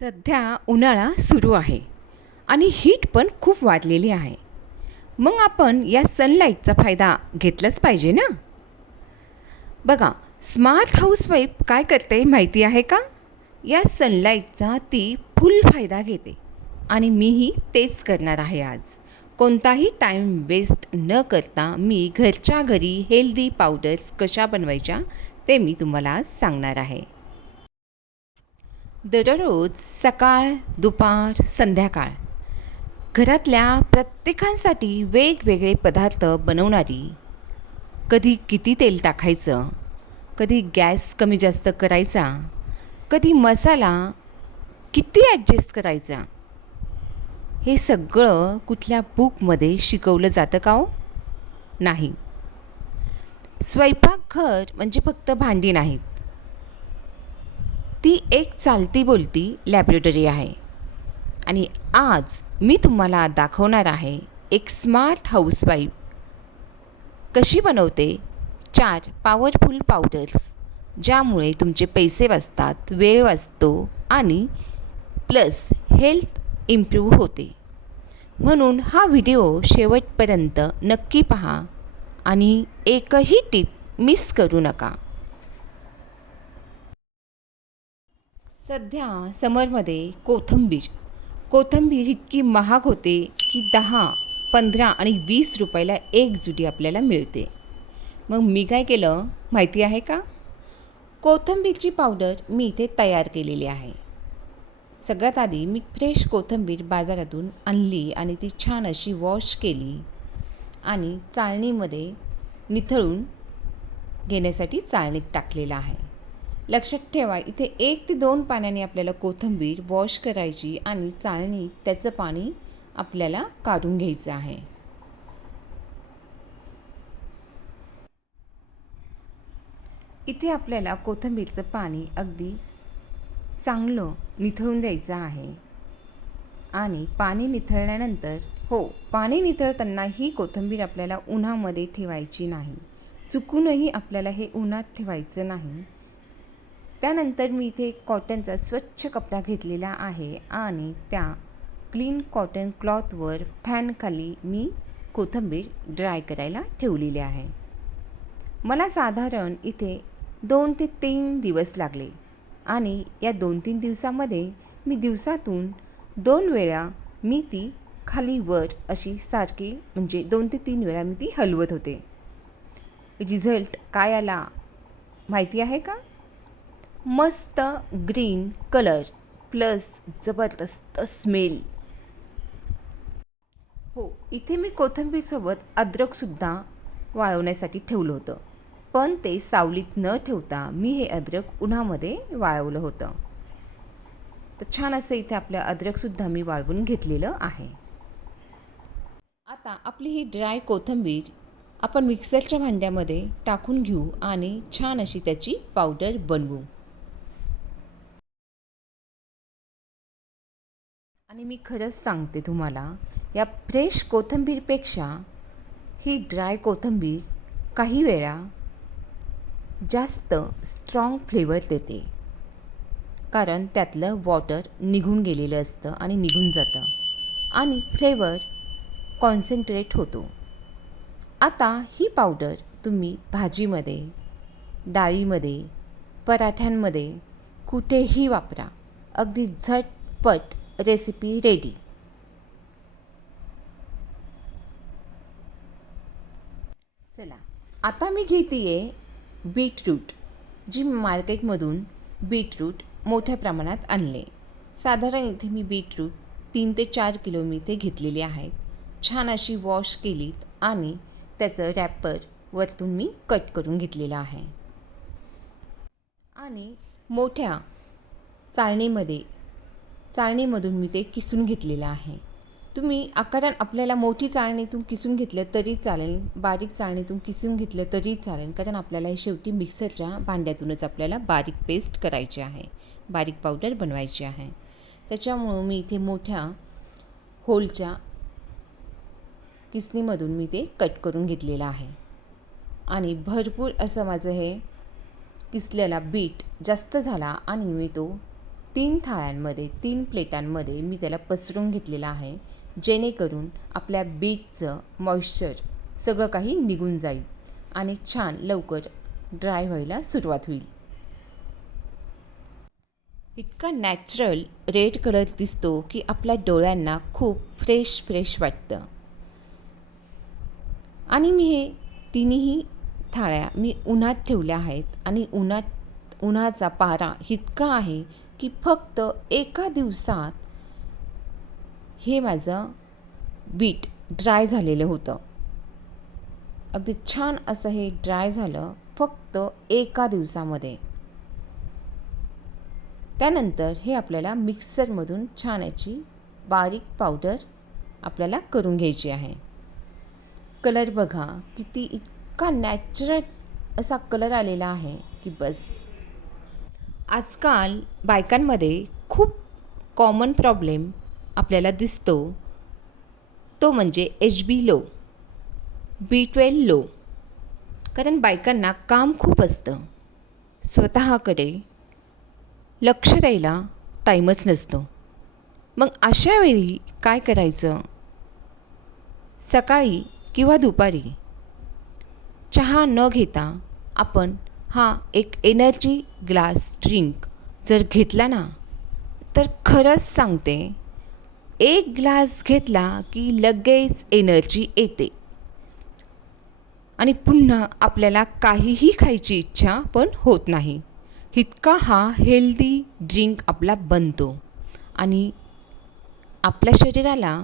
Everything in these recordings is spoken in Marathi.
सध्या उन्हाळा सुरू आहे आणि हीट पण खूप वाढलेली आहे. मग आपण या सनलाईटचा फायदा घेतलाच पाहिजे ना. बघा, स्मार्ट हाऊसवाईफ काय करते माहिती आहे का? या सनलाईटचा ती फुल फायदा घेते आणि मीही तेच करणार आहे आज. कोणताही टाईम वेस्ट न करता मी घरच्या घरी हेल्दी पावडर्स कशा बनवायच्या ते मी तुम्हाला आज सांगणार आहे. दररोज सकाळ, दुपार, संध्याकाळ घरातल्या प्रत्येकांसाठी वेगवेगळे पदार्थ बनवणारी, कधी किती तेल टाकायचं, कधी गॅस कमी जास्त करायचा, कधी मसाला किती ॲडजस्ट करायचा, हे सगळं कुठल्या बुकमध्ये शिकवलं जातं का हो? नाही. स्वयंपाकघर म्हणजे फक्त भांडी नाहीत, ती एक चालती बोलती लॅबोरेटरी आहे. आणि आज मी तुम्हाला दाखवणार आहे एक स्मार्ट हाऊसवाईफ कशी बनवते 4 पॉवरफुल पावडर्स, ज्यामुळे तुमचे पैसे वाचतात, वेळ वाचतो आणि प्लस हेल्थ इम्प्रूव्ह होते. म्हणून हा व्हिडिओ शेवटपर्यंत नक्की पहा आणि एकही टिप मिस करू नका. सध्या समरमध्ये कोथिंबीर इतकी महाग होते की 10, 15 आणि 20 रुपयाला एक जुडी आपल्याला मिळते. मग मी काय केलं माहिती आहे का? कोथिंबीरची पावडर मी इथे तयार केलेली आहे. सगळ्यात आधी मी फ्रेश कोथिंबीर बाजारातून आणली आणि ती छान अशी वॉश केली आणि चाळणीमध्ये निथळून घेण्यासाठी चाळणीत टाकलेलं आहे. लक्षात ठेवा, इथे 1 ते 2 पाण्याने आपल्याला कोथिंबीर वॉश करायची आणि चाळणीत त्याचं पाणी आपल्याला काढून घ्यायचं आहे. इथे आपल्याला कोथिंबीरचं पाणी अगदी चांगलं निथळून द्यायचं आहे. आणि पाणी निथळल्यानंतर पाणी निथळताना ही कोथिंबीर आपल्याला उन्हामध्ये ठेवायची नाही. चुकूनही आपल्याला हे उन्हात ठेवायचं नाही. त्यानंतर मी इथे कॉटनचा स्वच्छ कपडा घेतलेला आहे आणि त्या क्लीन कॉटन क्लॉथवर फॅनखाली मी कोथिंबीर ड्राय करायला ठेवलेली आहे. मला साधारण इथे 2 ते 3 दिवस लागले आणि या 2-3 दिवसामध्ये मी दिवसातून 2 वेळा मी ती खाली वर अशी सारखी म्हणजे 2 ते 3 वेळा मी ती हलवत होते. रिझल्ट काय आला माहिती आहे का? मस्त ग्रीन कलर प्लस जबरदस्त स्मेल. इथे मी कोथिंबीरसोबत अद्रकसुद्धा वाळवण्यासाठी ठेवलं होतं, पण ते सावलीत न ठेवता मी हे अद्रक उन्हामध्ये वाळवलं होतं. तर छान असं इथे आपलं अद्रकसुद्धा मी वाळवून घेतलेलं आहे. आता आपली ही ड्राय कोथिंबीर आपण मिक्सरच्या भांड्यामध्ये टाकून घेऊ आणि छान अशी त्याची पावडर बनवू. आणि मी खरंच सांगते तुम्हाला, या फ्रेश कोथिंबीरपेक्षा ही ड्राय कोथिंबीर काही वेळा जास्त स्ट्रॉंग फ्लेवर देते, कारण त्यातलं वॉटर निघून गेलेलं असतं आणि निघून जातं आणि फ्लेवर कॉन्सन्ट्रेट होतो. आता ही पावडर तुम्ही भाजीमध्ये, डाळीमध्ये, पराठ्यांमध्ये कुठेही वापरा. अगदी झटपट रेसिपी रेडी. चला, आता मी घेते आहे बीटरूट, जी मार्केटमधून बीटरूट मोठ्या प्रमाणात आणले. साधारण इथे मी बीटरूट 3 ते 4 किलो मी इथे घेतलेली आहेत. छान अशी वॉश केलीत आणि त्याचं रॅपर वरतून मी कट करून घेतलेलं आहे आणि मोठ्या चाळणीमधून मी ते किसून घेतलेलं आहे. तुम्ही आकारान आपल्याला मोठी चाळणीतून किसून घेतलं तरी चालेल, बारीक चाळणीतून किसून घेतलं तरी चालेल, कारण आपल्याला हे शेवटी मिक्सरच्या भांड्यातूनच आपल्याला बारीक पेस्ट करायची आहे, बारीक पावडर बनवायची आहे. त्याच्यामुळं मी इथे मोठ्या होलच्या किसणीमधून मी ते कट करून घेतलेलं आहे. आणि भरपूर असं माझं हे किसलेला बीट जास्त झाला आणि मी तो 3 थाळ्यांमध्ये 3 प्लेटांमध्ये मी त्याला पसरून घेतलेलं आहे, जेणेकरून आपल्या बीटचं मॉइश्चर सगळं काही निघून जाईल आणि छान लवकर ड्राय व्हायला सुरुवात होईल. इतका नॅचरल रेड कलर दिसतो की आपल्या डोळ्यांना खूप फ्रेश वाटतं. आणि मी हे तिन्ही थाळ्या मी उन्हात ठेवल्या आहेत आणि उन्हाचा पारा इतका आहे की फक्त एका दिवसात हे माझं बीट ड्राय झालेलं होतं. अगदी छान असं हे ड्राय झालं फक्त एका दिवसामध्ये. त्यानंतर हे आपल्याला मिक्सरमधून छान याची बारीक पावडर आपल्याला करून घ्यायची आहे. कलर बघा किती इतका नॅचरल असा कलर आलेला आहे की बस. आजकाल बायकांमध्ये खूप कॉमन प्रॉब्लेम आपल्याला दिसतो, तो म्हणजे HB लो, B12 लो. कारण बायकांना काम खूप असतं, स्वतःकडे लक्ष द्यायला टाईमच नसतो. मग अशा वेळी काय करायचं? सकाळी किंवा दुपारी चहा न घेता आपण हा एक एनर्जी ग्लास ड्रिंक जर घेतला ना, तर खरंच सांगते, एक ग्लास घेतला की लगेच एनर्जी येते आणि पुन्हा आपल्याला काहीही खायची इच्छा पण होत नाही. इतका हा हेल्दी ड्रिंक आपला बनतो आणि आपल्या शरीराला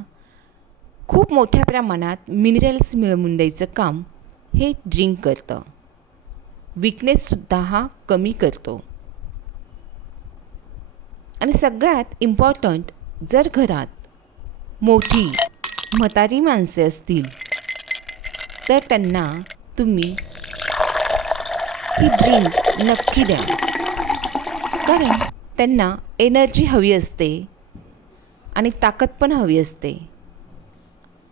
खूप मोठ्या प्रमाणात मिनरल्स मिळवून द्यायचं काम हे ड्रिंक करतं. वीकनेससुद्धा हा कमी करतो. आणि सगळ्यात इम्पॉर्टंट, जर घरात मोठी म्हातारी माणसे असतील तर त्यांना तुम्ही ही ड्रिंक नक्की द्या. कारण त्यांना एनर्जी हवी असते आणि ताकद पण हवी असते.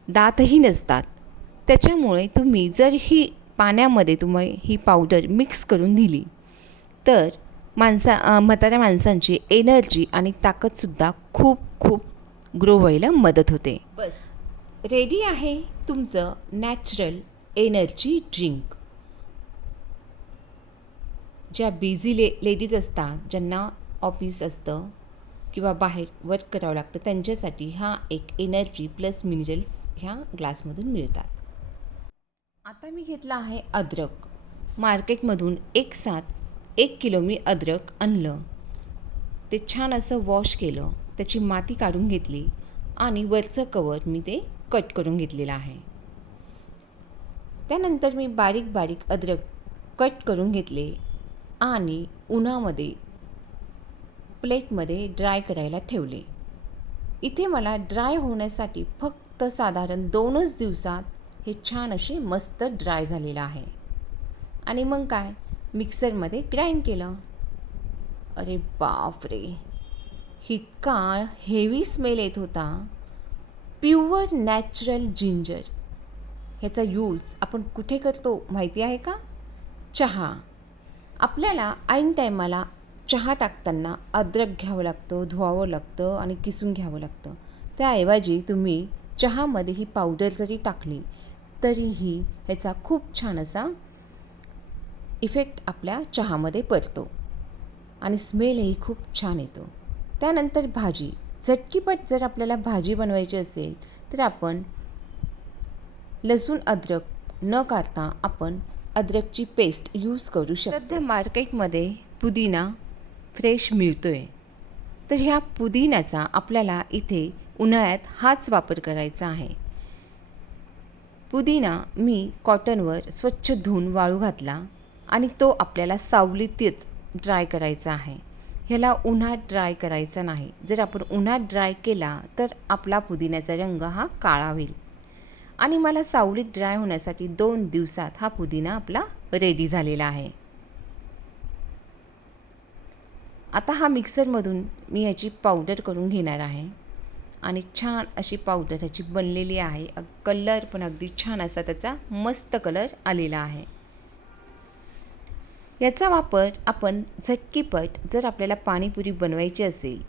दातही नसतात. त्याच्यामुळे तुम्ही जर ही पाण्यामध्ये तुम्ही ही पावडर मिक्स करून दिली तर म्हाताऱ्या माणसांची एनर्जी आणि ताकदसुद्धा खूप ग्रो व्हायला मदत होते. बस रेडी आहे तुमचं नॅचरल एनर्जी ड्रिंक. ज्या बिझी लेडीज असतात, ज्यांना ऑफिस असतं किंवा बाहेर वर्क करावं लागतं, त्यांच्यासाठी हा एक एनर्जी प्लस मिनरल्स ह्या ग्लासमधून मिळतात. आता मी घेतला आहे अद्रक. मार्केटमधून एक किलो मी अद्रक आणलं. ते छान असं वॉश केलं, त्याची माती काढून घेतली आणि वरचं कवर मी ते कट करून घेतलेलं आहे. त्यानंतर मी बारीक अद्रक कट करून घेतले आणि उन्हामध्ये प्लेटमध्ये ड्राय करायला ठेवले. इथे मला ड्राय होण्यासाठी फक्त साधारण 2च दिवसात हे छान असे मस्त ड्राय झालेलं आहे. आणि मग काय, मिक्सरमध्ये ग्राइंड केलं. अरे बापरे, इतका हेवी स्मेल येत होता. प्युअर नॅचरल जिंजर ह्याचा यूज आपण कुठे करतो माहिती आहे का? चहा. आपल्याला ऐन टायमाला चहा टाकताना अद्रक घ्यावं लागतं, धुवावं लागतं आणि किसून घ्यावं लागतं. त्याऐवजी तुम्ही चहामध्ये ही पावडर जरी टाकली तरीही ह्याचा खूप छान असा इफेक्ट आपल्या चहामध्ये पडतो आणि स्मेलही खूप छान येतो. त्यानंतर भाजी. झटकीपट जर आपल्याला भाजी बनवायची असेल तर आपण लसूण अद्रक न काढता आपण अद्रकची पेस्ट यूज करू शकतो. सध्या मार्केटमध्ये पुदिना फ्रेश मिळतोय, तर ह्या पुदिन्याचा आपल्याला इथे उन्हाळ्यात हाच वापर करायचा आहे. पुदिना मी कॉटनवर स्वच्छ धुवून वाळू घातला आणि तो आपल्याला सावलीतच ड्राय करायचा आहे. ह्याला उन्हात ड्राय करायचा नाही. जर आपण उन्हात ड्राय केला तर आपला पुदिन्याचा रंग हा काळा होईल. आणि मला सावलीत ड्राय होण्यासाठी 2 दिवसात हा पुदिना आपला रेडी झालेला आहे. आता हा मिक्सरमधून मी ह्याची पावडर करून घेणार आहे आणि छान अशी पावडर ह्याची बनलेली आहे. कलर पण अगदी छान असा त्याचा मस्त कलर आलेला आहे. याचा वापर आपण झटकीपट जर आपल्याला पाणीपुरी बनवायची असेल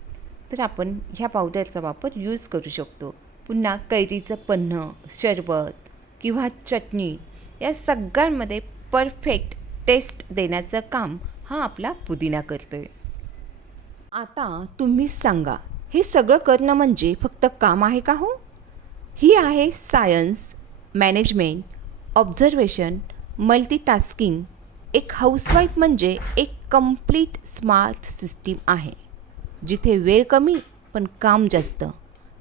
तर आपण ह्या पावडरचा वापर यूज करू शकतो. पुन्हा कैरीचं पन्हं, सरबत किंवा चटणी या सगळ्यांमध्ये परफेक्ट टेस्ट देण्याचं काम हा आपला पुदिना करतोय. आता तुम्हीच सांगा, हे सगळं करणं म्हणजे फक्त काम आहे का हो? ही आहे सायन्स, मॅनेजमेंट, ऑब्झर्वेशन, मल्टीटास्किंग. एक हाऊसवाईफ म्हणजे एक कंप्लीट स्मार्ट सिस्टीम आहे, जिथे वेळ कमी पण काम जास्त,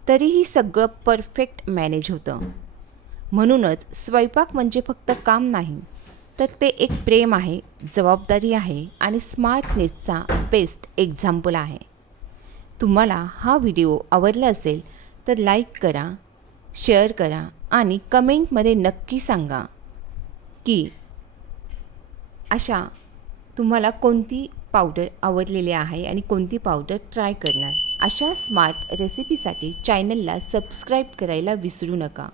तरीही सगळं परफेक्ट मॅनेज होतं. म्हणूनच स्वयंपाक म्हणजे फक्त काम नाही, तर ते एक प्रेम आहे, जबाबदारी आहे आणि स्मार्टनेसचा बेस्ट एक्झाम्पल आहे. तुम्हाला हा व्हिडिओ आवडला असेल तर लाईक करा, शेअर करा आणि कमेंटमध्ये नक्की सांगा की अशा तुम्हाला कोणती पावडर आवडलेली आहे आणि कोणती पावडर ट्राय करणार. अशा स्मार्ट रेसिपीसाठी चॅनलला सबस्क्राईब करायला विसरू नका.